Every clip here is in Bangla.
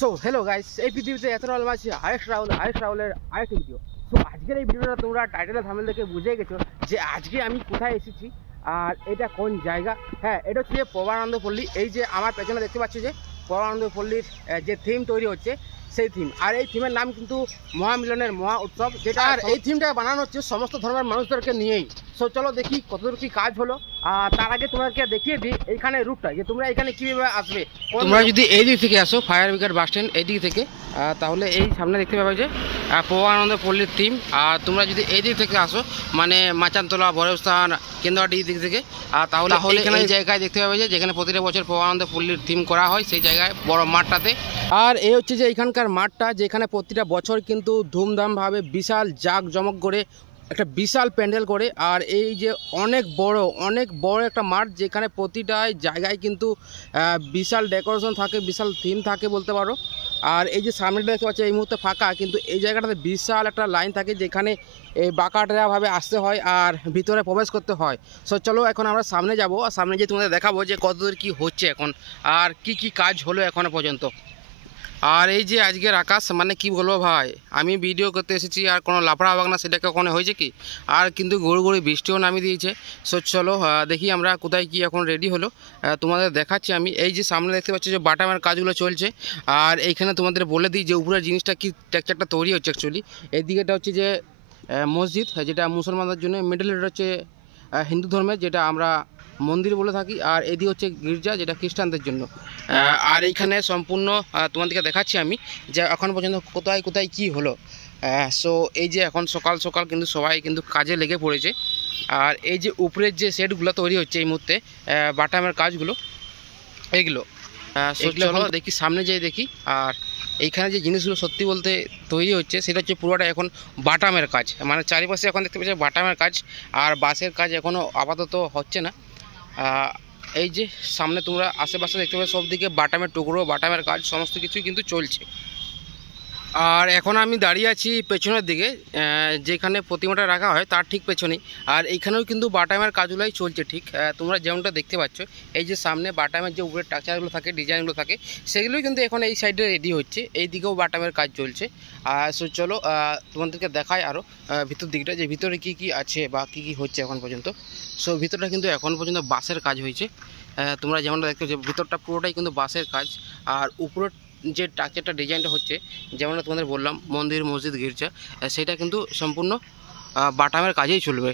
সো হ্যালো গাইস, এই পৃথিবীতে এত রাহুল আছে আয়েশ রাহুলের আরেকটি ভিডিও। সো আজকের এই ভিডিওটা তোমরা টাইটেল থাম্বনেল দেখে বুঝে গেছো যে আজকে আমি কোথায় এসেছি আর এটা কোন জায়গা। হ্যাঁ, এটা হচ্ছে প্রবানন্দ পল্লী। এই যে আমার পেছনে দেখতে পাচ্ছ যে প্রবানন্দ পল্লীর যে থিম তৈরি হচ্ছে সেই থিম, আর এই থিমের নাম কিন্তু মহামিলনের মহা উৎসব, যেটা আর এই থিমটা বানানো হচ্ছে সমস্ত ধর্মের মানুষদেরকে নিয়েই। সো চলো দেখি কতদূর কি কাজ হলো। আর তার আগে তোমাকে দেখিয়ে দিই এইখানে রুটটা, যে তোমরা এখানে কীভাবে আসবে। তোমরা যদি এই দিক থেকে আসো ফায়ার ব্রিগেড বাস স্ট্যান্ড এই দিক থেকে, তাহলে এই সামনে দেখতে পাবে যে প্রবানন্দ পল্লীর থিম। আর তোমরা যদি এই দিক থেকে আসো মানে মাচানতলা, বড়স্থান, কেন্দ্রহাটি দিক থেকে, তাহলে এখানে এই জায়গায় দেখতে পাবে যে যেখানে প্রতিটা বছর প্রবানন্দ পল্লীর থিম করা হয় সেই জায়গায় বড় মাঠটাতে। আর এই হচ্ছে যে এখানকার মাঠটা, যেখানে প্রতিটা বছর কিন্তু ধুমধামভাবে বিশাল জাঁকজমক করে একটা বিশাল প্যান্ডেল করে। আর এই যে অনেক বড় একটা মাঠ, যেখানে প্রতিটা জায়গায় কিন্তু বিশাল ডেকোরেশন থাকে, বিশাল থিম থাকে বলতে পারো। আর এই যে সামনেটা দেখতে পাচ্ছি এই মুহূর্তে ফাঁকা, কিন্তু এই জায়গাটাতে বিশাল একটা লাইন থাকে যেখানে এই বাঁকাটাভাবে আসতে হয় আর ভিতরে প্রবেশ করতে হয়। সো চলো এখন আমরা সামনে যাব, আর সামনে গিয়ে তোমাদের দেখাবো যে কতদূর কী হচ্ছে এখন আর কি কাজ হলো এখনো পর্যন্ত। আর এই যে আজকের আকাশ, মানে কি বলবো ভাই, আমি ভিডিও করতে এসেছি আর কোনো লাফড়া বাগনা সেটাকে ওখানে হয়েছে কি, আর কিন্তু গড়ি বৃষ্টিও নামিয়ে দিয়েছে। সো চলো দেখি আমরা কোথায় কি এখন রেডি হলো তোমাদের দেখাচ্ছি আমি। এই যে সামনে দেখতে পাচ্ছি যে বাটামের কাজগুলো চলছে। আর এইখানে তোমাদের বলে দিই যে উপরের জিনিসটা কি টেক্সচারটা তৈরি হচ্ছে অ্যাকচুয়ালি। এইদিকেটা হচ্ছে যে মসজিদ, যেটা মুসলমানদের জন্য, মিডল এটা হচ্ছে হিন্দু ধর্মের, যেটা আমরা মন্দির বলে থাকি। আর এদিকে হচ্ছে গির্জা, যেটা খ্রিস্টানদের জন্য। আর এইখানে সম্পূর্ণ তোমাদেরকে দেখাচ্ছি আমি যে এখন পর্যন্ত কোথায় কি হলো। সো এই যে এখন সকাল কিন্তু সবাই কিন্তু কাজে লেগে পড়েছে। আর এই যে উপরের যে সেটগুলো তৈরি হচ্ছে এই মুহূর্তে বাটামের কাজগুলো এইগুলো চলো দেখি সামনে যেয়ে দেখি। আর এইখানে যে জিনিসগুলো সত্যি বলতে তৈরি হচ্ছে সেটা হচ্ছে পুরোটা এখন বাটামের কাজ, মানে চারিপাশে এখন দেখতে পাচ্ছি বাটামের কাজ, আর বাঁশের কাজ এখনও আপাতত হচ্ছে না। এই যে সামনে তোমরা আশেপাশে দেখতে পাবে সব দিকে বাটামের টুকরো, বাটামের কাজ সমস্ত কিছুই কিন্তু চলছে। আর এখন আমি দাঁড়িয়ে আছি পেছনের দিকে, যেখানে প্রতিমাটা রাখা হয় তার ঠিক পেছনেই। আর এইখানেও কিন্তু বাটামের কাজগুলোই চলছে ঠিক তোমরা যেমনটা দেখতে পাচ্ছ। এই যে সামনে বাটামের যে উপরে টাকচারগুলো থাকে, ডিজাইনগুলো থাকে, সেগুলোই কিন্তু এখন এই সাইডে রেডি হচ্ছে। এই দিকেও বাটামের কাজ চলছে। সো চলো তোমাদেরকে দেখায় আরও ভিতর দিকটা, যে ভিতরে কি আছে বা কি হচ্ছে এখন পর্যন্ত। সো ভিতরটা কিন্তু এখন পর্যন্ত বাঁশের কাজ হয়েছে। তোমরা যেমনটা দেখতে পাচ্ছ ভিতরটা পুরোটাই কিন্তু বাঁশের কাজ। আর উপরের যে টাকচারটা ডিজাইনটা হচ্ছে, যেমনটা তোমাদের বললাম মন্দির, মসজিদ, গির্জা, সেটা কিন্তু সম্পূর্ণ বাটামের কাজেই চলবে।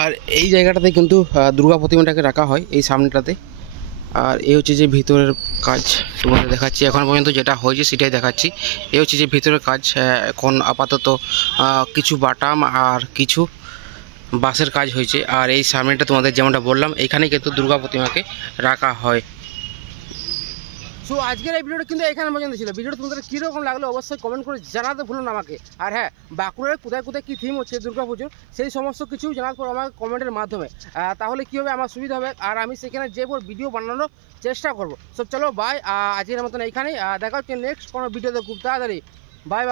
আর এই জায়গাটাতে কিন্তু দুর্গা প্রতিমাটাকে রাখা হয় এই সামনেটাতে। আর এই হচ্ছে যে ভিতরের কাজ তোমাদের দেখাচ্ছি, এখন পর্যন্ত যেটা হয়েছে সেটাই দেখাচ্ছি। এই হচ্ছে যে ভিতরের কাজ, এখন আপাতত কিছু বাটাম আর কিছু বাঁশের কাজ হয়েছে। আর এই সামনেটা তোমাদের যেমনটা বললাম এখানে কিন্তু দুর্গা প্রতিমাকে রাখা হয়। সো আজকের এই ভিডিওটা কিন্তু এখানে পর্যন্ত ছিল। ভিডিওটা তোমাদের কীরকম লাগলো অবশ্যই কমেন্ট করে জানাতে ভুলো না আমাকে। আর হ্যাঁ, বাঁকুড়ার কোথায় কী থিম হচ্ছে দুর্গাপুজোর, সেই সমস্ত কিছু জানাতে পারো আমাকে কমেন্টের মাধ্যমে। তাহলে কী হবে, আমার সুবিধা হবে আর আমি সেখানে যে ভিডিও বানানোর চেষ্টা করবো। সব চলো বাই, আজকের মতন এইখানেই দেখা হচ্ছে নেক্সট কোনো ভিডিওতে খুব তাড়াতাড়ি। বাই।